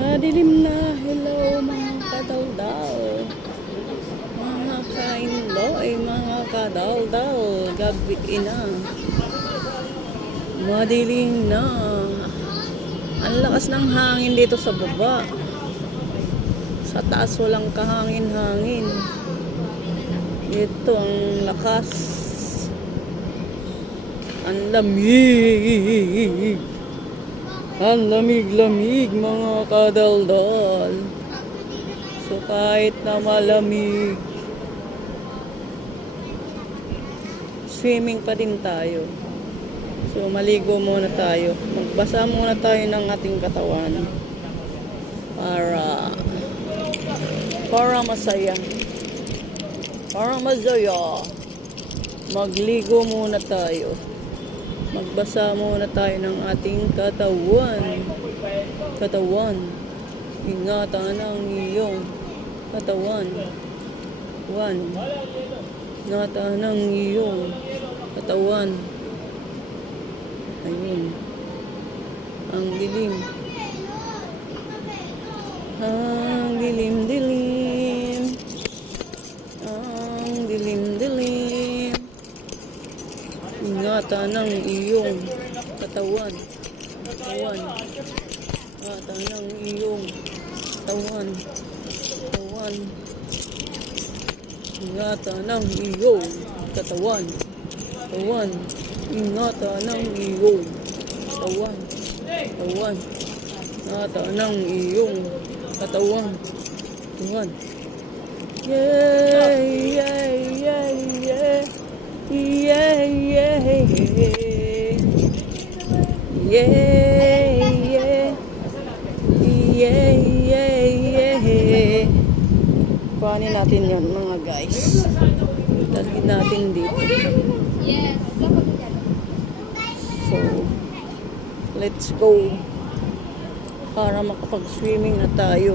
Madilim na, hello mga kadaldaw, mga kainloy, mga kadaldaw, gabi na, madilim na, ang lakas ng hangin dito sa baba, sa taas walang kahangin-hangin, ito ang lakas, ang lamig. Ang lamig-lamig mga kadaldal. So kahit na malamig, swimming pa din tayo. So maligo muna tayo. Magbasa muna tayo ng ating katawan. Para masaya. Para masaya. Magligo muna tayo. Magbasa muna tayo ng ating katawan. Ingatan ang iyong katawan. Ingatan ang iyong katawan. Ayun. Ang dilim. Ang dilim-dilim. Ang dilim-dilim. Ingatan ang iyong katawan. Ingatan ang iyong katawan. Ingatan ang iyong katawan. Ingatan ang iyong katawan. Ingatan ang iyong katawan. Yeah, yeah, yeah, yeah. Yeah, yeah, yeah, yeah, yeah, yeah. Kuhanin natin yan mga guys. Dalhin natin dito. So, let's go. Para makapag-swimming na tayo.